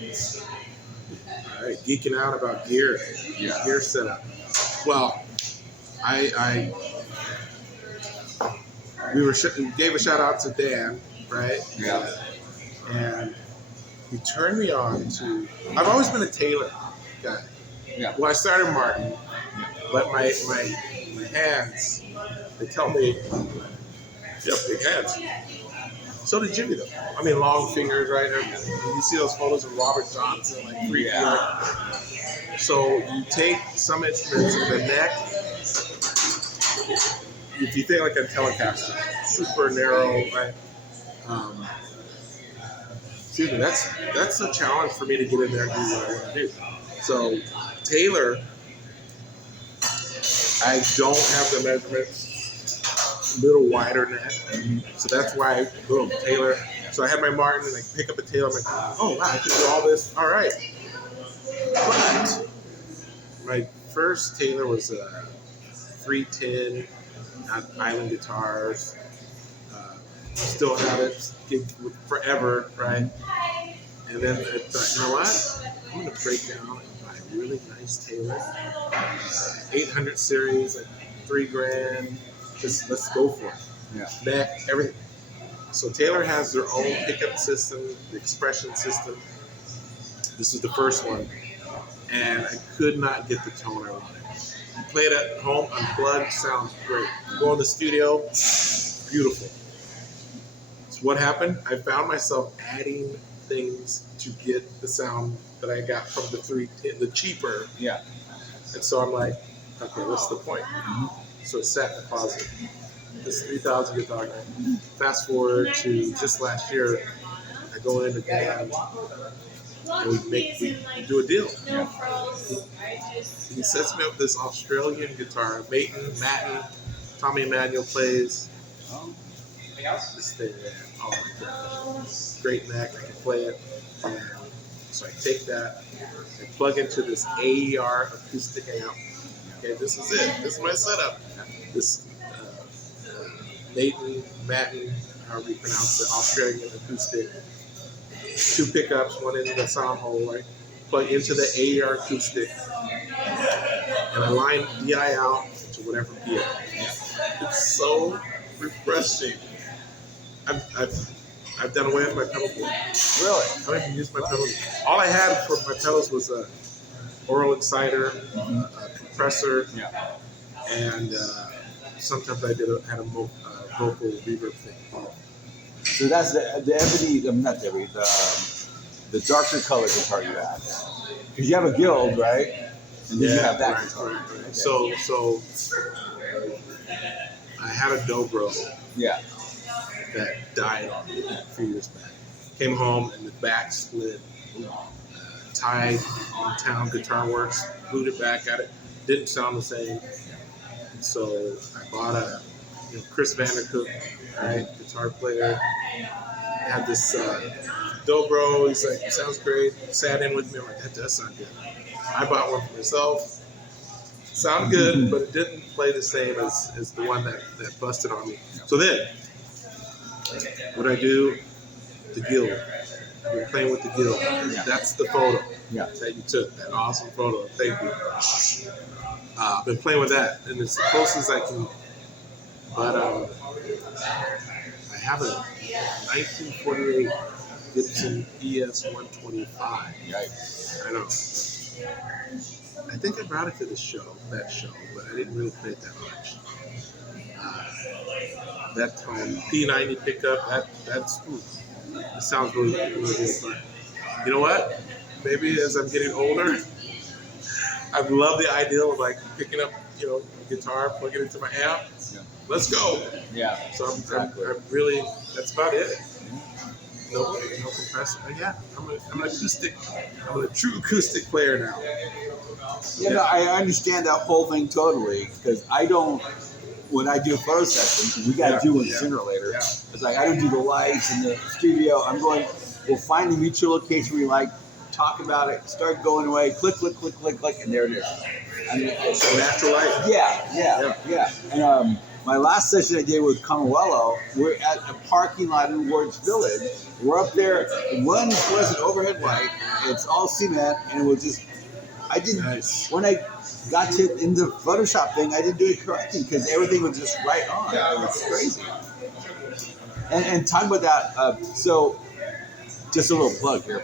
All right, geeking out about gear, gear setup. Well, I we gave a shout out to Dan, right? Yeah. And he turned me on to. I've always been a Taylor guy. Yeah. Well, I started Martin, but my hands, they tell me, yep, big hands. So did Jimmy, though. I mean, long fingers, right? You see those photos of Robert Johnson, like 3 feet. So you take some instruments in the neck. If you think like a Telecaster, super narrow, right? Excuse me, that's a challenge for me to get in there and do what I want to do. So Taylor, I don't have the measurements, a little wider neck. So that's why, boom, Taylor. So I had my Martin, and I pick up a Taylor, I'm like, oh wow, I can do all this, all right. But my first Taylor was a 310 Island guitars. Still have it, forever, right? And then I thought, you know what? I'm going to break down and buy a really nice Taylor. 800 series, like $3,000. Just let's go for it. Yeah. Neck, everything. So Taylor has their own pickup system, the expression system. This is the first one. And I could not get the tone I wanted. You play it at home, unplugged, sounds great. You go in the studio, beautiful. So what happened? I found myself adding things to get the sound that I got from the 310, the cheaper. Yeah. And so I'm like, okay, what's the point? So it sat in the closet. This 3,000 guitar. Fast forward to just last year, I go into Dan and we do a deal. Yeah. He sets me up this Australian guitar, Matten, Tommy Emmanuel plays. This thing, man. Oh my god. Great neck, I can play it. And so I take that and plug into this AER acoustic amp. Okay, this is it. This is my setup. This Matten, however you pronounce it, Australian acoustic. 2 pickups, one in the sound hole, right? Plug into the AER acoustic. And I line DI out to whatever PA. It's so refreshing. I've done away with my pedal board. Really? I don't even use my pedals. All I had for my pedals was a oral exciter, a compressor, and sometimes I had a vocal reverb thing. So that's the ebony, not the ebony, the darker color guitar you have. Because you have a Guild, right? And then you have that guitar. Right. Okay. So I had a Dobro. Yeah. That died on me a few years back. Came home and the back split. Tied in town Guitar Works, glued it back at it. Didn't sound the same. And so I bought a Chris Vandercook, right, guitar player. Had this Dobro. He's like, sounds great. Sat in with me. I'm like, that does sound good. I bought one for myself. Sounded good, but it didn't play the same as the one that busted on me. So then, what I do, the Guild. I've been playing with the Guild. That's the photo that you took, that awesome photo. Thank you. I've been playing with that, and it's the closest I can. But I have a 1948 Gibson ES-125. Yikes. I know. I think I brought it to that show, but I didn't really play it that much. That tone, P90 pickup, it sounds really, really good. But you know what? Maybe as I'm getting older, I love the idea of like picking up, a guitar, plugging it into my amp. Yeah. Let's go. Yeah. So I'm really, that's about it. No compressor. Yeah, I'm a true acoustic player now. Yeah, no, I understand that whole thing totally, because when I do a photo session, we got to do one sooner or later. It's like, I don't do the lights in the studio. We'll find the mutual location we like, talk about it, start going away, click, click, click, click, click, and there it is. So natural light. Yeah. And my last session I did with Camuello, we're at a parking lot in Ward's Village. We're up there. One was an overhead light. It's all cement, and it was just. I didn't. Nice. When I got to in the Photoshop thing, I didn't do it correctly because everything was just right on. It was crazy. And talking about that, so just a little plug here.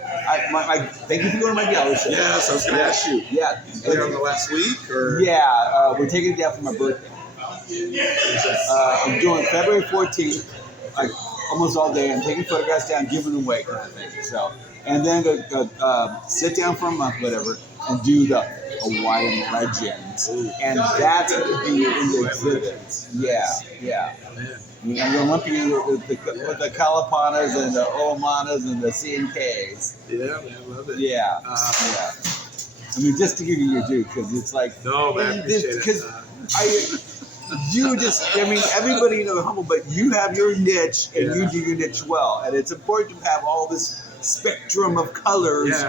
Thank you for going to my gallery show. Yes, I was going to ask you. Yeah. On the last week? Or? Yeah, we're taking it down for my birthday. I'm doing February 14th, like almost all day. I'm taking photographs down, giving them away, kind of thing. So, and then sit down for a month, whatever, and do the Hawaiian Legends, and that's going to be in the exhibit. Yeah. And the Olympian with the Kalapanas and the Oamanas and the C&Ks. Yeah, man, I love it. Yeah. I mean, just to give you your due, because it's like no, man, appreciate because everybody humble, but you have your niche and you do your niche well, and it's important to have all this spectrum of colors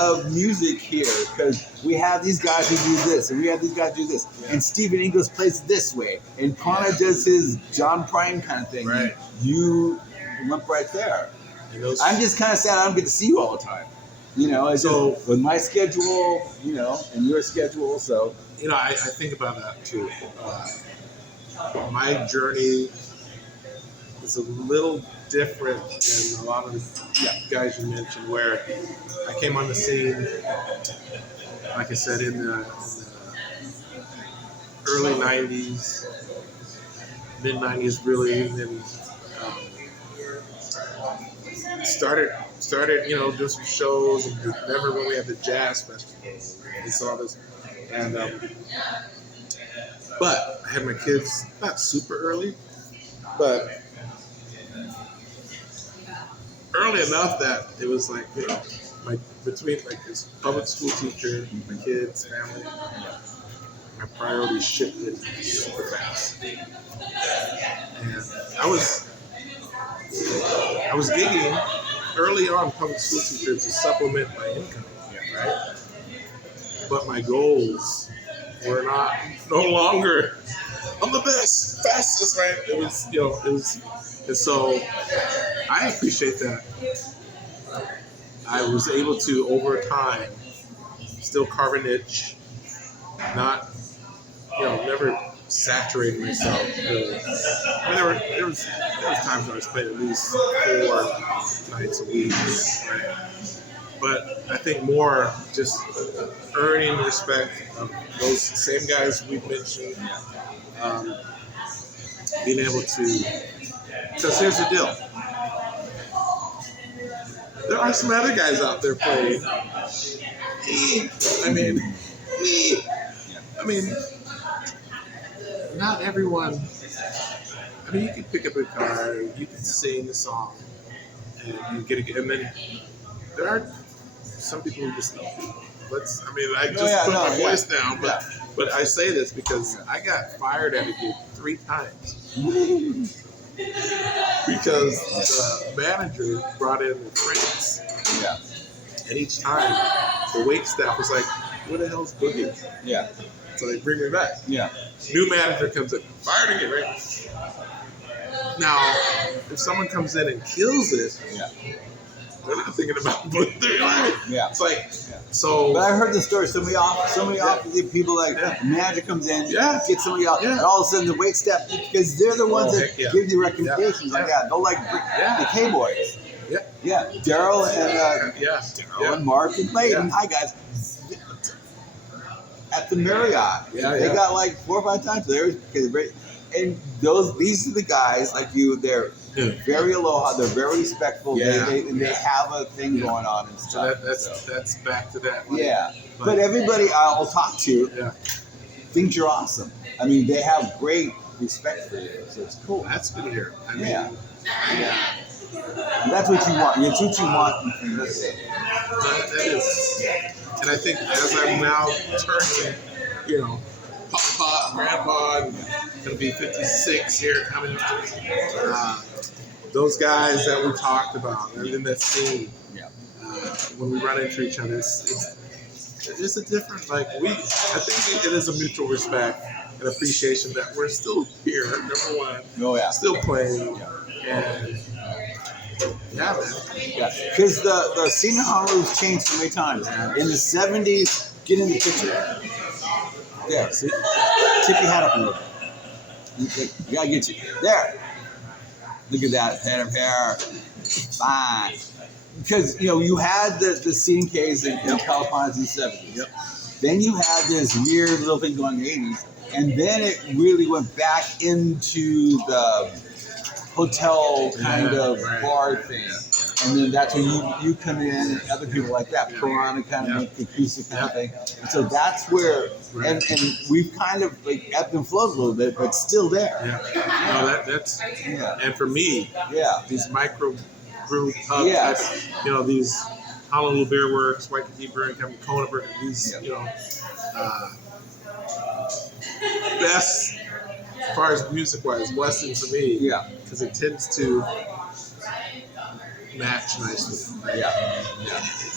of music here, because we have these guys who do this and we have these guys who do this, and Stephen Ingles plays this way, and Connor does his John Prine kind of thing. Right. You limp right there. I'm just kind of sad I don't get to see you all the time. So just, with my schedule, and your schedule, so I think about that too. My journey is a little different than a lot of the guys you mentioned, where I came on the scene, like I said, in the early 90s, mid 90s really, and then started, doing some shows. And remember when we had the jazz festival, we saw this, and but I had my kids not super early, but early enough that it was like, between like this public school teacher, my kids, family, my priorities shifted super fast. And I was gigging early on public school teacher to supplement my income, right? But my goals were no longer, I'm the best, fastest, right? It was, and so I appreciate that I was able to, over time, still carve a niche, not, never saturating myself. There was times when I was playing at least 4 nights a week, right? But I think more just earning the respect of those same guys we've mentioned, being able to, because here's the deal. There are some other guys out there playing. Not everyone. You can pick up a guitar, you can sing a song, and get it. And then there are some people who just. I just put my voice down, but I say this because I got fired at a gig 3 times. Because the manager brought in the friends. Yeah. And each time, the wait staff was like, "Where the hell's Boogie?" Yeah. So they bring me back. Yeah. New manager comes in, fired again, right? Now, if someone comes in and kills it, they're not thinking about Boogie. It's like, so. But I heard the story. So many people manager comes in, gets somebody else, and all of a sudden the wait staff, because they're the ones that give the recommendations. They'll the K-Boys. Yeah. Daryl and Mark and Clayton. Hi guys. At the Marriott, they got like 4 or 5 times there. And these are the guys like you. They're very aloha. They're very respectful. They have a thing going on and stuff. That's back to that. But everybody I'll talk to thinks you're awesome. They have great respect for you, so it's cool. That's good to hear. And that's what you want. It's what you want from this thing. That is. And I think as I'm now turning, Papa, Grandpa, and going to be 56 here coming up. Those guys that we talked about, and in that scene, when we run into each other, it's a different, like, I think it is a mutual respect and appreciation that we're still here, number one, Oh yeah. still playing, and yeah, man. Yeah, because the scene in Honolulu's changed so many times. In the 70s, get in the picture. There, see? Tip your hat up a little bit. You gotta get you. There. Look at that head of hair. Fine. Because, you had the CNKs in California in the 70s. Yep. Then you had this weird little thing going in the 80s. And then it really went back into the hotel kind of bar thing. And then that's when you come in and other people like that, Piranha kind of make the acoustic kind of thing. And so that's where, and we've kind of like ebbed and flowed a little bit, but still there. Yeah. No, that's, and for me, these micro brew pubs, these Honolulu Beer Works, Waikiki Brewing Company, Kona Brewing, these, best as far as music-wise, Western for me, because it tends to match nicely. Like,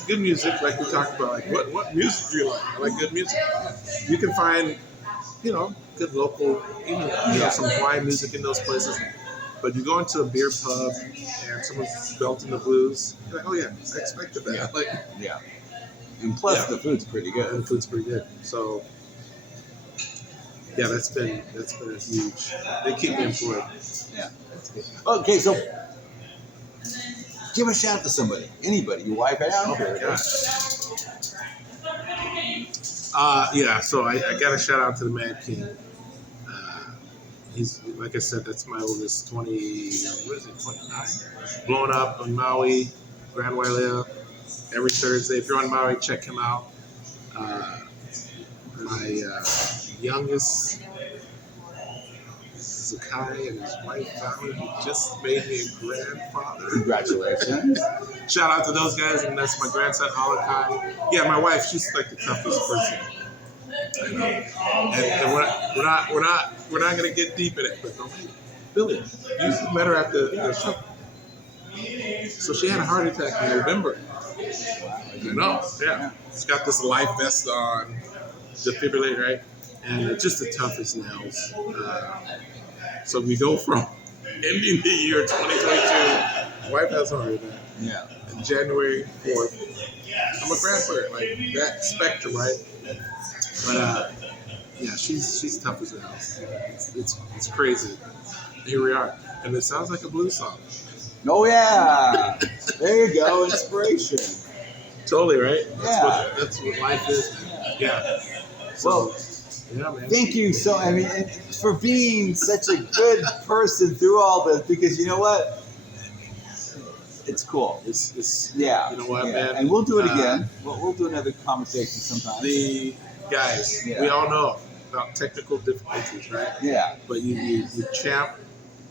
good music, like we talked about. Like, what music do you like? I like good music. You can find, good local, some Hawaiian music in those places. But you go into a beer pub and someone's belting the blues, you're like, oh yeah, I expected that. And plus the food's pretty good. And the food's pretty good. So. Yeah, that's been a huge. They keep me employed. Yeah. Okay, so give a shout out to somebody, anybody. Your wife, I don't care. So I got a shout out to the Mad King. He's, like I said, that's my oldest, 29? Blowing up on Maui, Grand Wailea, every Thursday. If you're on Maui, check him out. My youngest, Zakai, and his wife, Valerie, who just made me a grandfather. Congratulations. Shout out to those guys, and that's my grandson, Alakai. Yeah, my wife, she's like the toughest person. I know. And we're not gonna get deep in it, but Billy, you met her at the show. So she had a heart attack in November. I know, yeah. She's got this life vest on, defibrillator, right? And just the toughest nails. So we go from ending the year 2022, my wife has a heart attack. Yeah. And January 4th, I'm a grandparent, like that spectrum, right? But she's tough as nails. It's crazy. Here we are, and it sounds like a blues song. Oh yeah, there you go, inspiration. Totally right. Yeah, that's what life is. Yeah. So, man. Thank you for being such a good person through all this, because you know what? It's cool. It's You know what, man? And we'll do it again. We'll do another conversation sometime. The guys, we all know about technical difficulties, right? Yeah. But you champ,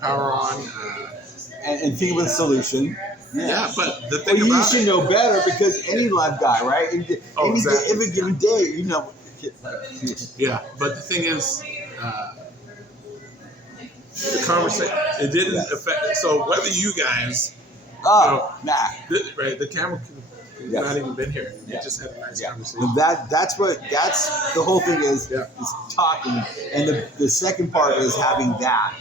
power on, and think of a solution. Yeah, but the thing you should know better, because any live guy, right? Every given day, Yeah, but the thing is, the conversation, it didn't affect. So whether you guys, the camera could not even been here. We just had a nice conversation. And that's the whole thing is talking, and the second part is having that.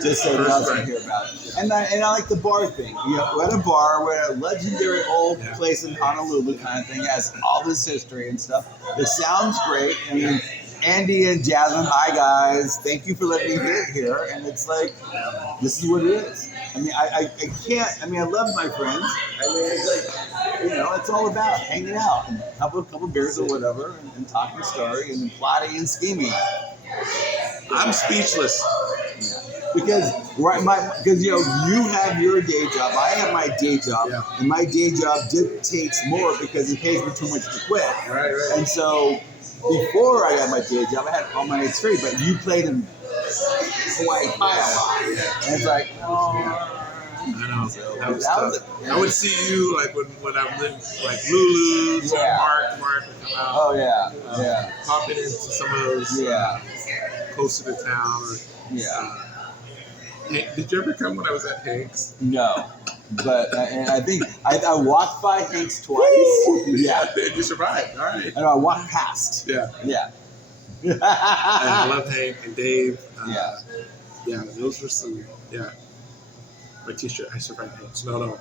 Just so Nels can hear about it. And I like the bar thing. We're at a bar, we're at a legendary old place in Honolulu kind of thing. It has all this history and stuff. It sounds great. I mean, Andy and Jasmine, hi guys. Thank you for letting me hear it here. And it's like, this is what it is. I mean, I can't. I mean, I love my friends. I mean, it's like, it's all about hanging out and have a couple beers or whatever, and talking story and plotting and scheming. I'm speechless. Because you have your day job, I have my day job, and my day job dictates more because it pays me too much to quit. Right. And so before I got my day job, I had all my nights free, but you played in Hawaii Pie a lot. And it's like, I know. That was tough. I would see you like when I lived like Lulu's or Mark would come out. Oh Popping into some of those close to the town. Or, did you ever come when I was at Hank's? No. But and I think I walked by Hank's twice. Yeah, You survived. All right. and I walked past. Yeah. Yeah. And I love Hank and Dave. Yeah. Yeah, those were some. Yeah. My T-shirt. I survived Hank. No,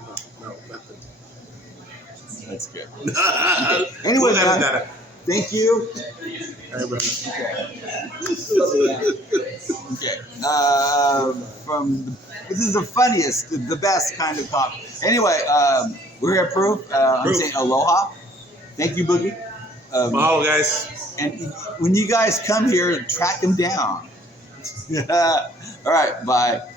nothing. That's good. Anyway, Anyway, man, thank you. Hey, brother. Okay. This is the funniest, the best kind of cop. Anyway, we're here at Proof. I'm saying aloha. Thank you, Boogie. Mahalo, guys. And when you guys come here, track them down. All right, bye.